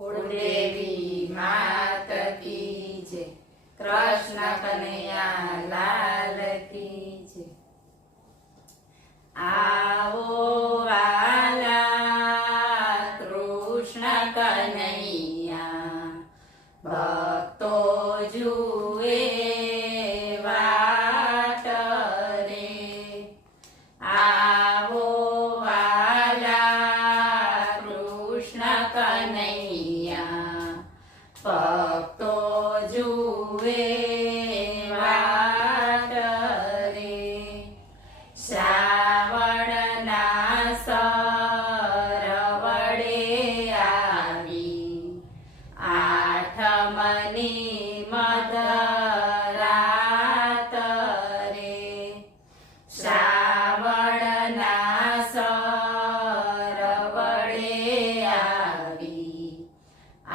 કુળદેવી માત કી જય, કૃષ્ણ કનૈયા લાલ કી જય. આવો વાલા કૃષ્ણ કનૈયા, ભક્તો જુએ વાટ રે. આવો વાલા કૃષ્ણ કનૈયા, ભક્તો જુએ વાટ રે. શ્રાવણના સરવડે આવી, આઠમની મધરાત રે. શ્રાવણના સરવડે આવી,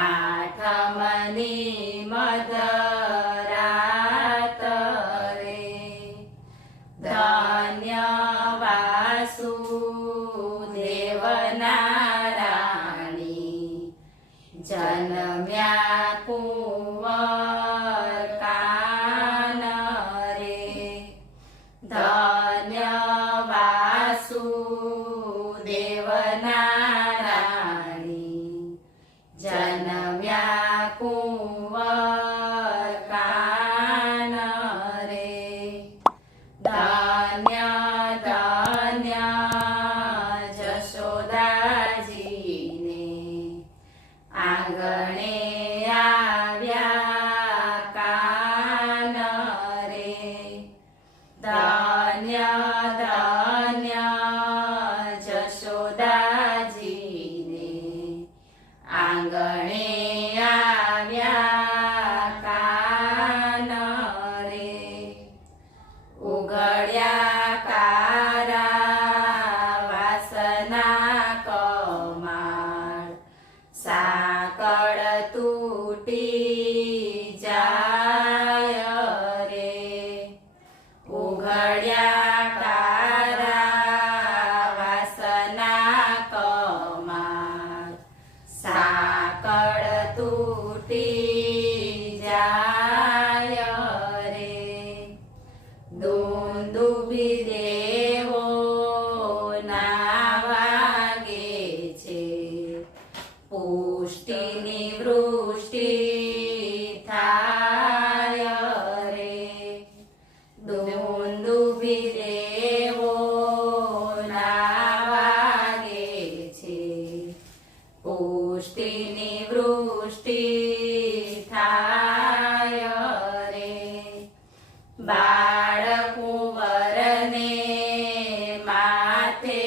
આઠમની મધરાત રે. ધન્ય વાસુદેવના રાણી, જન્મ્યા કુંવર કાન રે. ધન્ય વાસુદેવના રાણી, જન્મ્યા કુંવર કાન રે. ધન્ય ધન્ય જશોદાજીને, આંગણે આવ્યા કાન રે. ધન્ય ધન્ય જશોદાજીને, આંગણે આવ્યા કાન રે. ઉઘડ્યા કારા વાસના કમાળ, સાંકળ તૂટી જાય રે. ઉઘડ્યા કારા વાસના કમાળ, સાંકળ તૂટી જાય રે. દુંદુભી દેવો ના વાગે છે, પુષ્ટિની વૃષ્ટિ થાય રે. દુંદુભી દેવો ના વાગે છે, પુષ્ટિની વૃષ્ટિ થાય રે. બાળકુંવરને માથે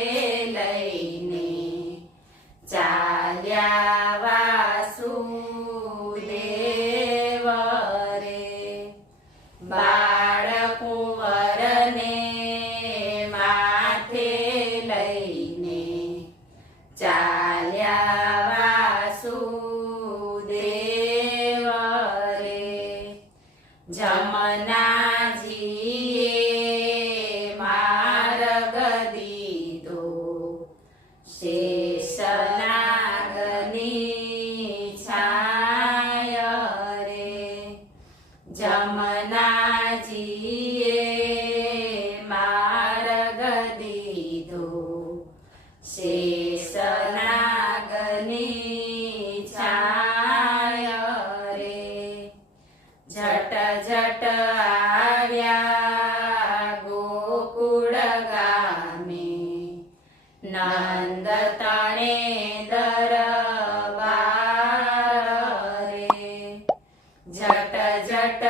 લઈને, ચાલ્યા વાસુદેવ રે. બાળકુંવરને માથે લઈને, ચાલ્યા વાસુદેવ રે. જમનાજીએ માર્ગ દીધો, શેષનાગની છાય રે. જમનાજીએ માર્ગ દીધો, શેષનાગની છાય રે. ઝટ ઝટ આવ્યા ગોકુળ ગામે, નંદ તણે દરબાર રે. ઝટ ઝટ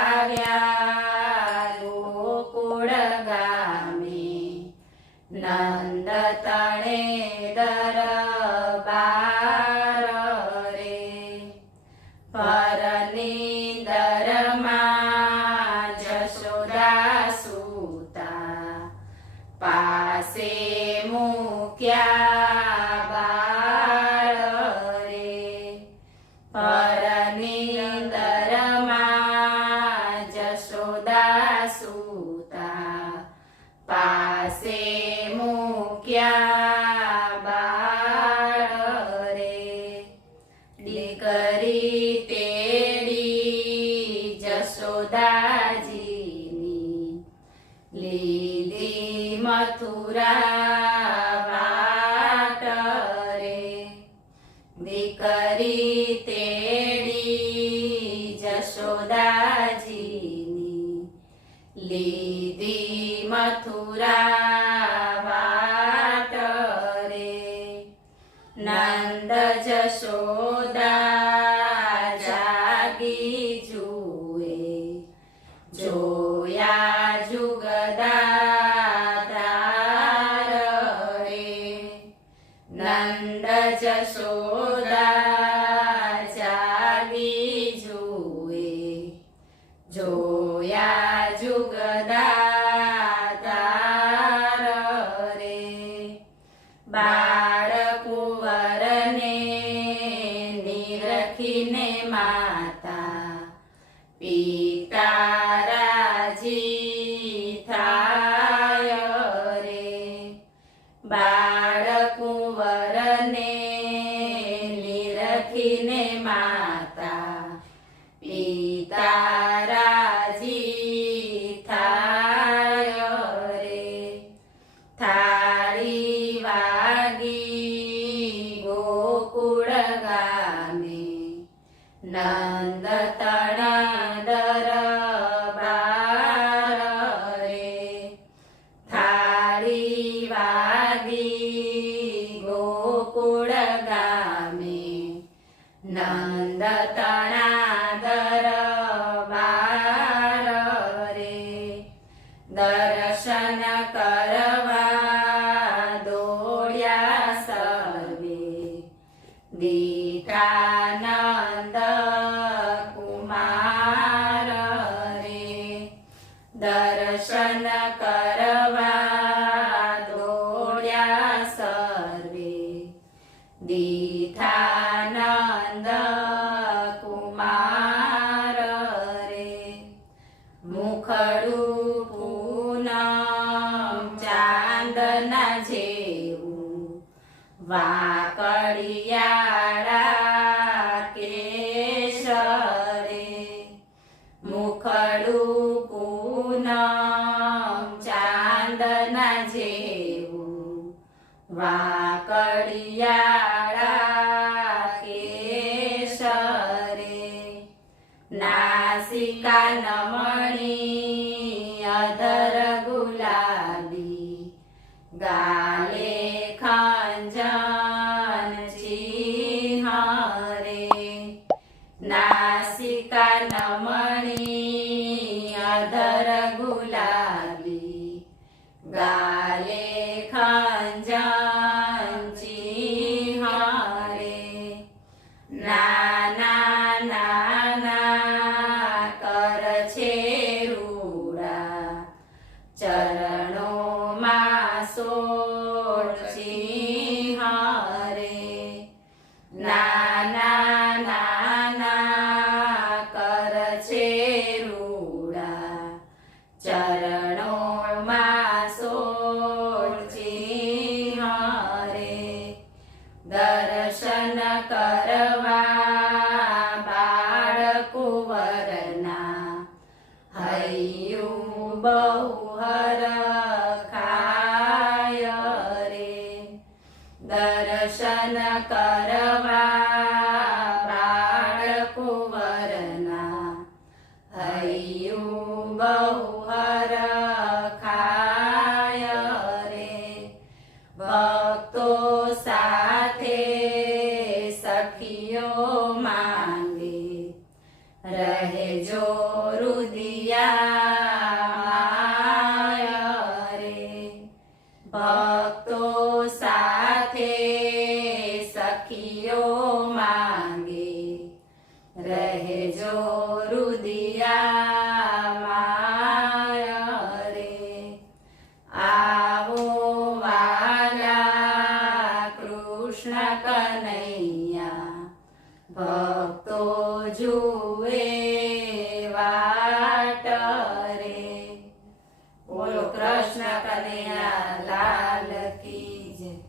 આવ્યા ગોકુળ ગામે, નંદ તણે દરબાર રે. પરનિંદરમાં જશોદા સૂતા, પાસે મૂક્યા બાળ રે. પરનિંદરમાં જશોદા સૂતા, પાસે મૂક્યા બાળ રે. મથુરા વાટ રે દીકરી તેડી જશોદાજીની લીધી મથુરા વાટ રે નંદ જશોદા જાગી જુએ જોયા જુગદાધાર રે નંદ જશોદા જાગી જુએ જોયા જુગદાધાર રે બાળકુંવરને નિરખીને માતા પિતા રાજી થાય રે બાળકુંવરને નિરખીને માતા પિતા રાજી થાય રે થાળી વાગી ગોકુળ ગામે નંદ તણ દરબાર રે થાળી વાગી ગોકુળ ગામે નંદ તણા દરબાર રે દર્શન કરવા દોડ્યા સર્વે દીઠાનંદ કુમાર રે દર્શન કરવા દોડ્યા સર્વે દીઠાનંદ કુમાર રે મુખડું પૂનમ ચાંદના જેવું વાકડિયાળા કેશ રે મુખડું પૂનમ ચાંદના જેવું વાકડિયાળા કેશ રે નાસિકા નમણી અધર ગુલાબી ગાલે ખંજન ચિહ્ન રે નાસિકા નમણી અધર ગુલાબી ગાલે ખંજન ચિહ્ન રે નાના નાના કર છે રૂડા ચરણોમાં સોળ ચિહ્ન રે નાના નાના કર છે રૂડા ચરણોમાં સોળ ચિહ્ન રે દર્શન કરવા બાળકુંવરના હૈયું બહુ હરખાય રે દર્શન કરવા બાળકુંવરના હૈયું બહુ હરખાય રે ભક્તો સાથે સખીઓ માંગે રહેજો રુદિયા રે ભક્તો સાથે